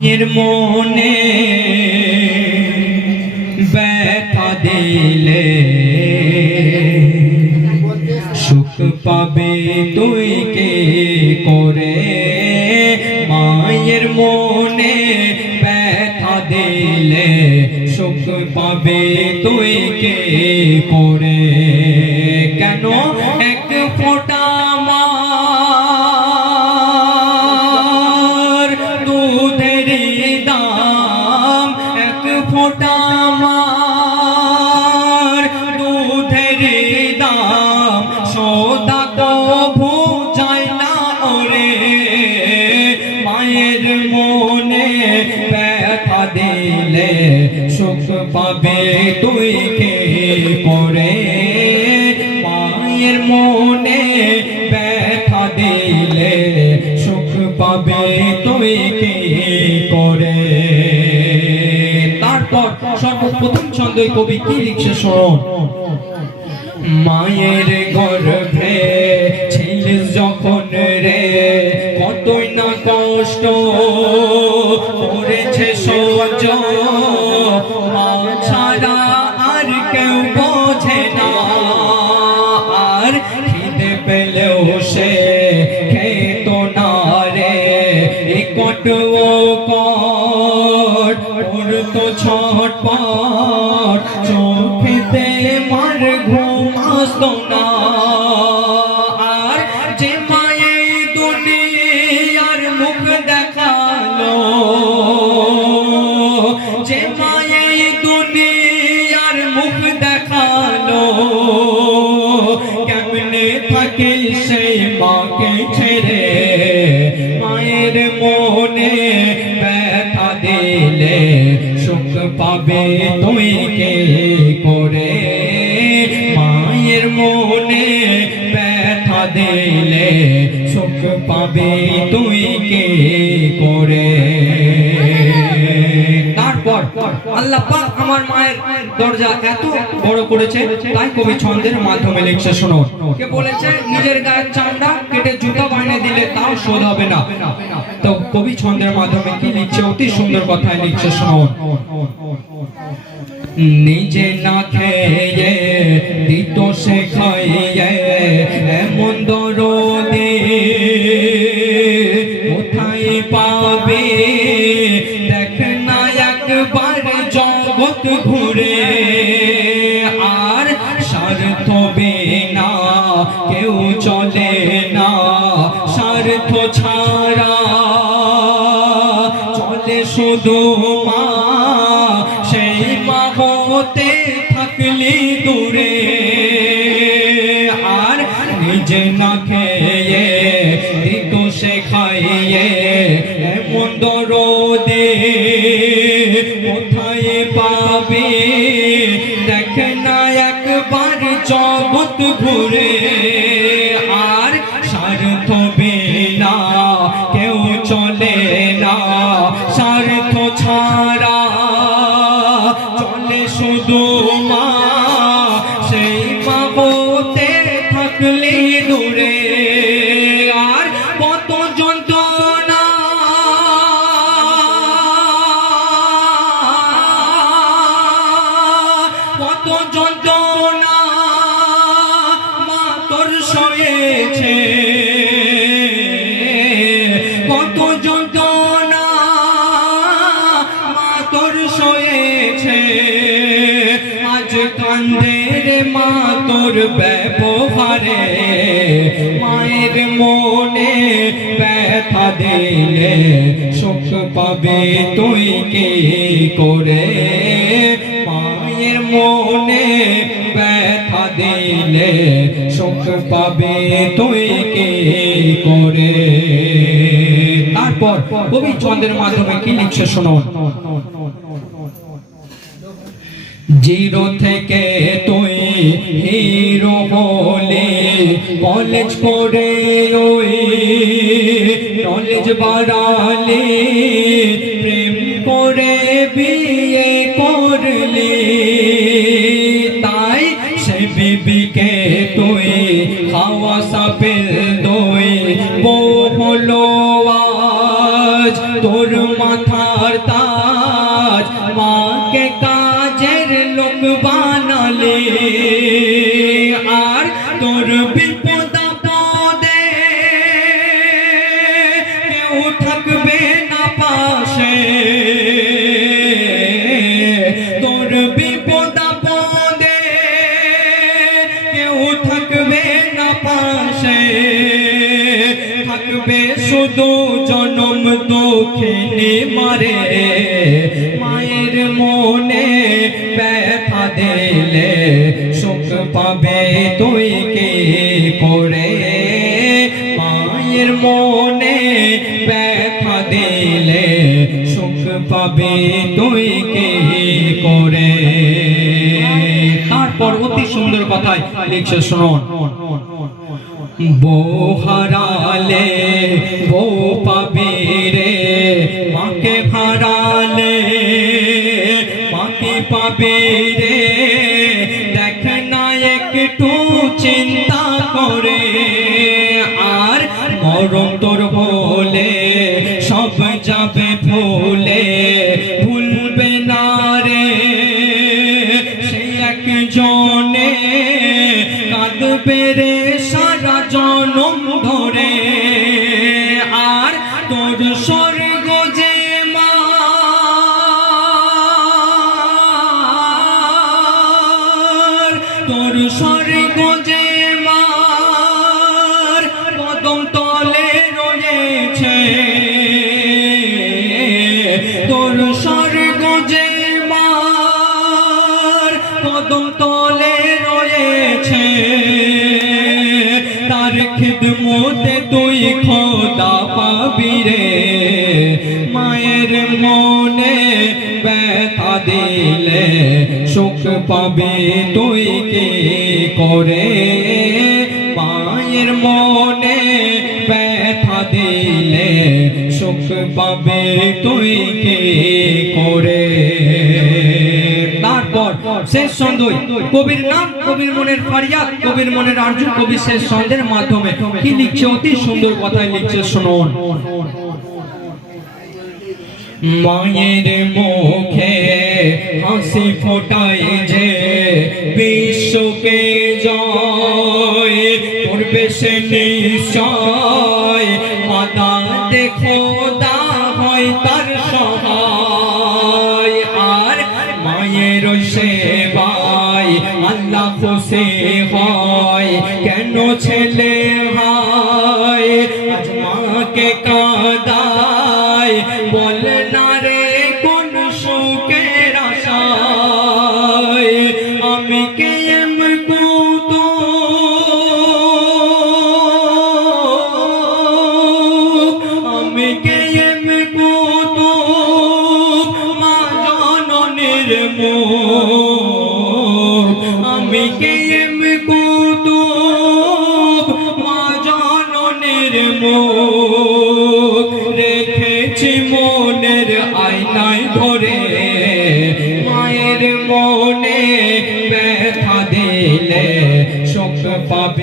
মনে ব্যথা দিলে সুখ পাবে তুই কে করে? মায়ের মনে ব্যথা দিলে সুখ পাবে তুই কে করে? কেন ফোঁটা মার। দুধের দাম সদা কভু যায় না ওরে। মায়ের মনে ব্যথা দিলে সুখ পাবে তুই কে করে? মায়ের মনে সর্বপ্রথম কবি কি লিখছে শোন? মায়ের গর্ভে ছিলিস যখন রে, কতই না কষ্ট করেছে সহ্য মা ছাড়া আর কেউ বোঝে না, আর খিদে পেলেও সে আসতো না। আর যে মায়ে দুনিয়ার মুখ দেখাল, যে মায়ে দুনিয়ার মুখ দেখাল, কেমনে থাকে সেই মাকে ছেড়ে মায়ের মনে ব্যথা দিলে সুখ পাবে তুই কে করে ব্যথা দিলে সুখ পাবে তুই কে করে? তারপর আল্লাহ পাক আমার মায়ের দরজা এত বড় করেছে, তাই কবি ছন্দের মাধ্যমে লিখছে, শোনো। কে বলেছে, নিজের গায়ের চামড়া কেটে জুতা বানিয়ে দিলে তাও শোধ হবে না। তো কবি ছন্দের মাধ্যমে কি লিখছে? অতি সুন্দর কথায় লিখছে, শোনো। নিজে না খেয়ে দিত সে খাইয়ে, এমন দরদে কোথায় পাবে? দেখ না একবার জগৎ ঘুরে, আর স্বার্থ না, কেউ চলে না স্বার্থ ছাড়া চলে শুধু মা না খেয়ে দিত সে খাইয়ে, এমন দরদে কোথায় পাবে? দেখ না একবার জগৎ ঘুরে, আর স্বার্থ না কেউ চলে না স্বার্থ ছাড়া সয়েছে কত যন্ত্রণা মা তোর সয়েছে। আজ কান্দে রে মা তোর ব্যবহারে মায়ের মনে ব্যথা দিলে সুখ পাবে তুই কে করে? মায়ের মনে ব্যথা দিলে সুখ পাবে তুই কে করে? তারপর কবি ছন্দের মাধ্যমে কি লিখছে শোনো জিরো থেকে তুই হিরো বলে কলেজ করে ওই নলেজ বাড়ালে বিবিকে তুই হাওয়া সাপের দই। বউ আজ তোর মাথা মাথার তাজ। মাকে কাজের লোক বানালে, আর তোর বিপদ পাশে থাকবে শুধু জনম দুঃখিনী মারে। মায়ের মনে ব্যথা দিলে সুখ পাবে তুই কে করে? মায়ের মনে ব্যথা দিলে সুখ পাবে তুই কে করে? তারপর অতি সুন্দর কথায় লিখছে শুনুন। হারালে বউ পাবি রে, মাকে হারালে, মাকে পাবি রে। দেখ না একটু চিন্তা করে, আর মরণ তোর বলে সব যাবে ভুলে। ভুলবে না রে, সেই একজনে কাঁদবে রে। তোর স্বর্গ যে মার, কদম তলে রয়েছে। তার খিদমতে তুই খোদা পাবি রে। মায়ের মনে ব্যথা দিলে সুখ পাবে তুই কে করে? মায়ের মনে দিলে সুখ পাবে তুই কে করে? শেষ সন্ধ্যই কবির নাম, কবির মনের কবির মনের আর্জু, কবি শেষ সন্ধ্যের মাধ্যমে কি লিখছে? অতি সুন্দর কথায় লিখছে, শুনুন। মায়ের মুখে হাসি ফোটাই যে বিশ্বকে জয় করবে সে নিশ্চয়। খুশি হয় কেন ছেলে হয় আজ মাকে কাদায় বল না রে কোন সুখের আশায় আমি কে কুতো কুতো মা জননের মুখ রেখেছি মনের আয়নায় ধরে মায়ের মনে ব্যথা দিলে শোক পাবে।